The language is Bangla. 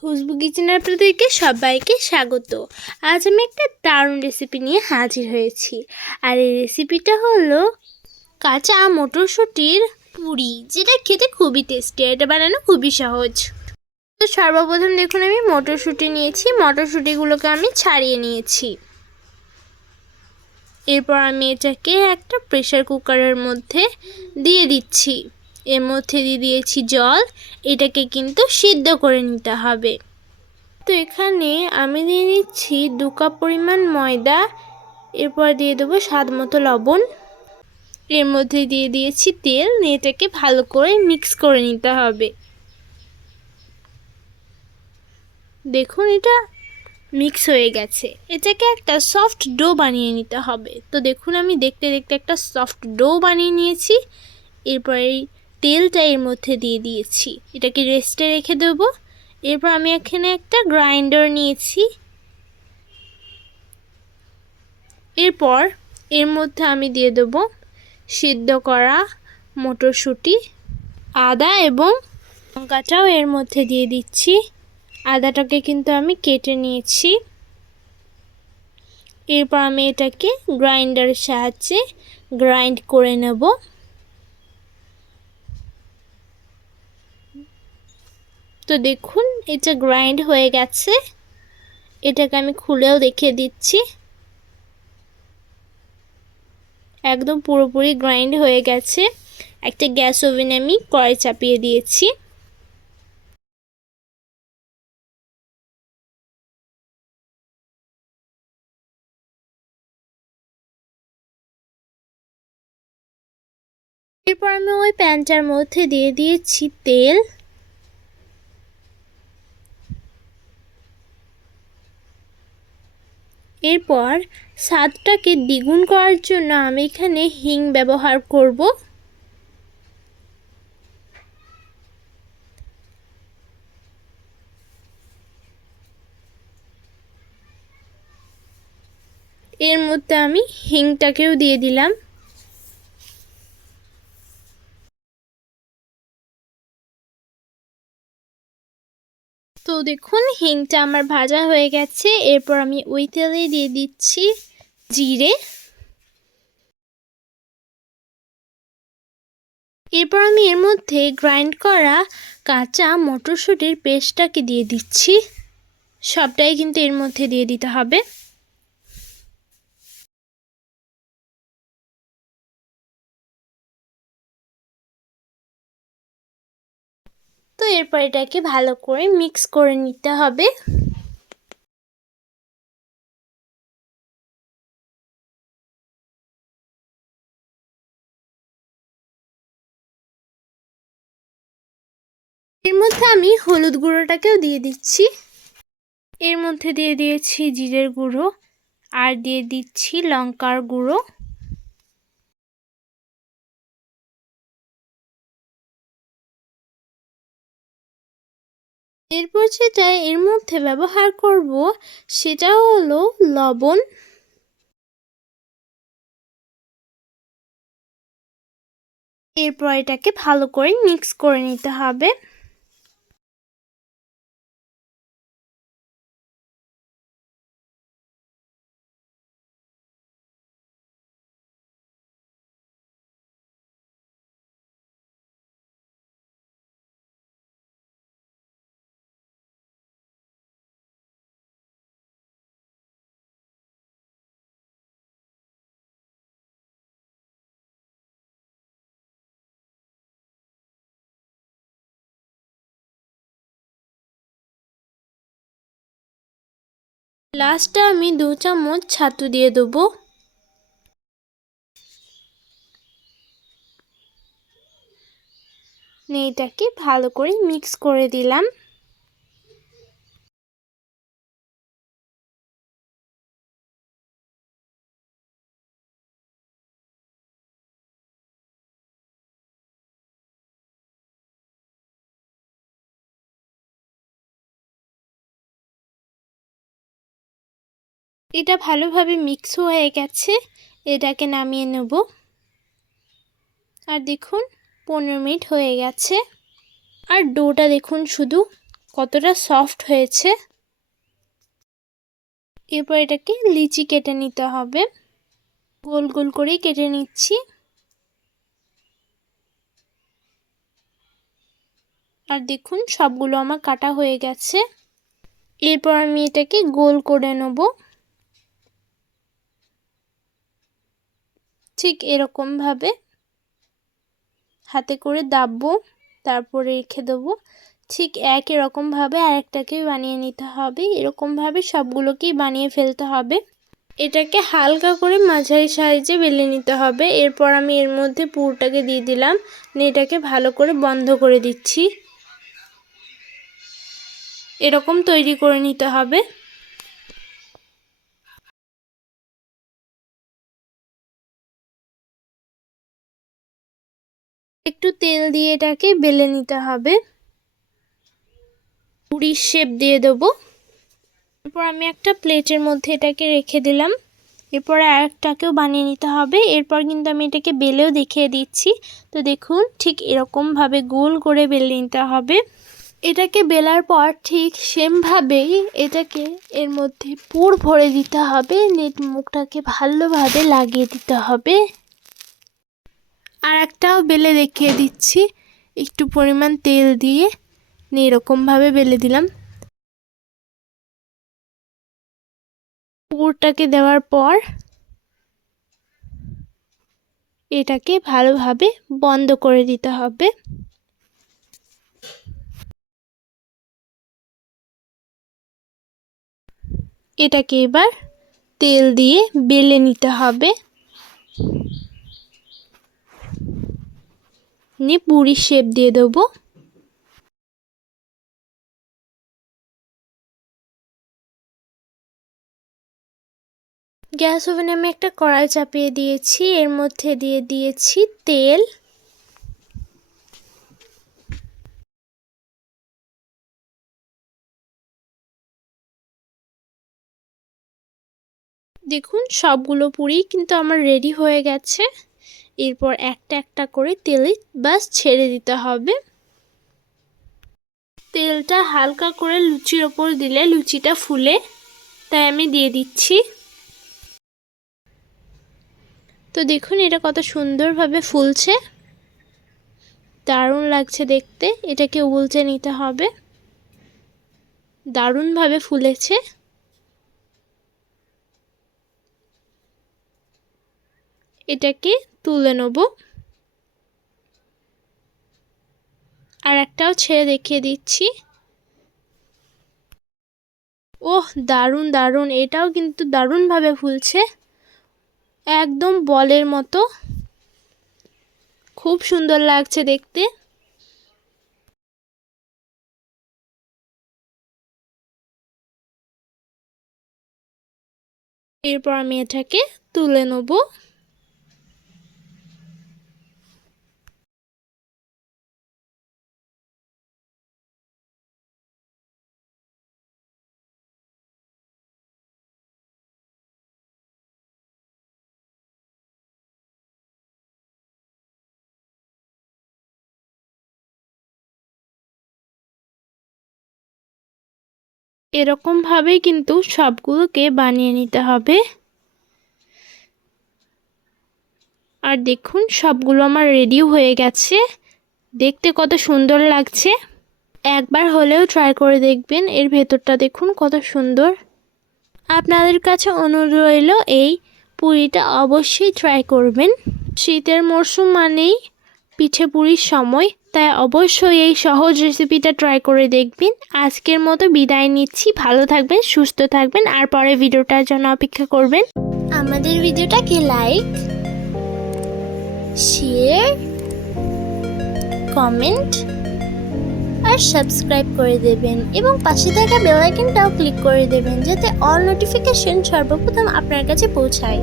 খুশবু কিচেনের আপনাদেরকে সবাইকে স্বাগত। আজ আমি একটা দারুণ রেসিপি নিয়ে হাজির হয়েছি। আর এই রেসিপিটা হলো কাঁচা মটরশুঁটির পুরি, যেটা খেতে খুবই টেস্টি এটা বানানো খুবই সহজ। তো সর্বপ্রথম দেখুন, আমি মটরশুঁটি নিয়েছি। মটরশুঁটিগুলোকে আমি ছাড়িয়ে নিয়েছি। এরপর আমি এটাকে একটা প্রেশার কুকারের মধ্যে দিয়ে দিচ্ছি। এর মধ্যে দিয়ে দিয়েছি জল। এটাকে কিন্তু সিদ্ধ করে নিতে হবে। তো এখানে আমি দিয়ে নিচ্ছি দু কাপ পরিমাণ ময়দা। এরপর দিয়ে দেবো স্বাদ মতো লবণ। এর মধ্যে দিয়ে দিয়েছি তেল। এটাকে ভালো করে মিক্স করে নিতে হবে। দেখুন, এটা মিক্স হয়ে গেছে। এটাকে একটা সফট ডো বানিয়ে নিতে হবে। তো দেখুন, আমি দেখতে দেখতে একটা সফট ডো বানিয়ে নিয়েছি। এরপর তেলটা এর মধ্যে দিয়ে দিয়েছি। এটাকে রেস্টে রেখে দেবো। এরপর আমি এখানে একটা গ্রাইন্ডার নিয়েছি। এরপর এর মধ্যে আমি দিয়ে দেব সিদ্ধ করা মটরশুঁটি। আদা এবং লঙ্কাটাও এর মধ্যে দিয়ে দিচ্ছি। আদাটাকে কিন্তু আমি কেটে নিয়েছি। এরপর আমি এটাকে গ্রাইন্ডারের সাহায্যে গ্রাইন্ড করে নেব। তো দেখুন, এটা গ্রাইন্ড হয়ে গেছে। এটাকে আমি খুলেও দেখিয়ে দিচ্ছি। একদম পুরোপুরি গ্রাইন্ড হয়ে গেছে। একটা গ্যাস ওভেনে আমি কড়াই চাপিয়ে দিয়েছি। এরপর আমি ওই প্যানটার মধ্যে দিয়ে দিয়েছি তেল। এরপর স্বাদটাকে দ্বিগুণ করার জন্য আমি এখানে হিং ব্যবহার করব। এর মধ্যে আমি হিংটাকেও দিয়ে দিলাম। তো দেখুন, হিংটা আমার ভাজা হয়ে গেছে। এরপর আমি ওই তেলে দিয়ে দিচ্ছি জিরে। এরপর আমি এর মধ্যে গ্রাইন্ড করা কাঁচা মটরশুঁটির পেস্টটাকে দিয়ে দিচ্ছি। সবটাই কিন্তু এর মধ্যে দিয়ে দিতে হবে। তো এরপর এটাকে ভালো করে মিক্স করে নিতে হবে। এর মধ্যে আমি হলুদ গুঁড়োটাকেও দিয়ে দিচ্ছি। এর মধ্যে দিয়ে দিয়েছি জিরের গুঁড়ো আর দিয়ে দিচ্ছি লঙ্কার গুঁড়ো। এরপর যেটা এর মধ্যে ব্যবহার করব সেটা হলো লবণ। এরপর এটাকে ভালো করে মিক্স করে নিতে হবে। লাস্টে আমি দু চামচ ছাতু দিয়ে দেবো। নেইটাকে ভালো করে মিক্স করে দিলাম। এটা ভালোভাবে মিক্স হয়ে গেছে। এটাকে নামিয়ে নেব। আর দেখুন, পনেরো মিনিট হয়ে গেছে। আর ডোটা দেখুন শুধু কতটা সফট হয়েছে। এরপর এটাকে লিচি কেটে নিতে হবে। গোল গোল করেই কেটে নিচ্ছি। আর দেখুন, সবগুলো আমার কাটা হয়ে গেছে। এরপর আমি এটাকে গোল করে নেব। ঠিক এরকমভাবে হাতে করে দাববো, তারপরে রেখে দেবো। ঠিক একই রকমভাবে আরেকটাকে বানিয়ে নিতে হবে। এরকমভাবে সবগুলোকেই বানিয়ে ফেলতে হবে। এটাকে হালকা করে মাঝারি সাইজে বেলে নিতে হবে। এরপর আমি এর মধ্যে পুরটাকে দিয়ে দিলাম। এটাকে ভালো করে বন্ধ করে দিচ্ছি। এরকম তৈরি করে নিতে হবে। একটু তেল দিয়ে এটাকে বেলে নিতে হবে। পুরির শেপ দিয়ে দেবো। এরপর আমি একটা প্লেটের মধ্যে এটাকে রেখে দিলাম। এরপর আরেকটাকেও বানিয়ে নিতে হবে। এরপর কিন্তু আমি এটাকে বেলেও দেখিয়ে দিচ্ছি। তো দেখুন, ঠিক এরকমভাবে গোল করে বেলে নিতে হবে। এটাকে বেলার পর ঠিক সেমভাবেই এটাকে এর মধ্যে পুর ভরে দিতে হবে। নেট মুখটাকে ভালোভাবে লাগিয়ে দিতে হবে। আর একটাও বেলে দেখিয়ে দিচ্ছি। একটু পরিমাণ তেল দিয়ে এরকমভাবে বেলে দিলাম। পুরটাকে দেওয়ার পর এটাকে ভালোভাবে বন্ধ করে দিতে হবে। এটাকে এবার তেল দিয়ে বেলে নিতে হবে। নিয়ে পুরি শেপ দিয়ে দেবো। গ্যাস ওভেনে আমি একটা কড়াই চাপিয়ে দিয়েছি, এর মধ্যে দিয়ে দিয়েছি তেল। দেখুন, সবগুলো পুরি কিন্তু আমার রেডি হয়ে গেছে। এরপর একটা একটা করে তেলে বাস ছেড়ে দিতে হবে। তেলটা হালকা করে লুচির ওপর দিলে লুচিটা ফুলে, তাই আমি দিয়ে দিচ্ছি। তো দেখুন এটা কত সুন্দরভাবে ফুলছে। দারুণ লাগছে দেখতে, এটাকে উলচে নিতে হবে। দারুণভাবে ফুলেছে। এটাকে তুলে নেব। আর একটাও ছেড়ে দেখিয়ে দিচ্ছি। ওহ, দারুণ দারুণ। এটাও কিন্তু দারুণভাবে ফুলছে। একদম বলের মতো। খুব সুন্দর লাগছে দেখতে। এরপর আমি এটাকে তুলে নেব। এরকমভাবেই কিন্তু সবগুলোকে বানিয়ে নিতে হবে। আর দেখুন, সবগুলো আমার রেডিও হয়ে গেছে। দেখতে কত সুন্দর লাগছে। একবার হলেও ট্রাই করে দেখবেন, এর ভেতরটা দেখুন কত সুন্দর। আপনাদের কাছে অনুরোধ রইল, এই পুরিটা অবশ্যই ট্রাই করবেন। শীতের মরশুম মানেই পিঠে পুরির সময়। তাই অবশ্যই এই সহজ রেসিপিটা ট্রাই করে দেখবেন। আজকের মতো বিদায় নিচ্ছি। ভালো থাকবেন, সুস্থ থাকবেন, আর পরে ভিডিওটার জন্য অপেক্ষা করবেন। আমাদের ভিডিওটাকে লাইক শেয়ার কমেন্ট আর সাবস্ক্রাইব করে দেবেন। এবং পাশে থাকা বেল আইকনটাও ক্লিক করে দেবেন, যাতে অল নোটিফিকেশন সর্বপ্রথম আপনার কাছে পৌঁছায়।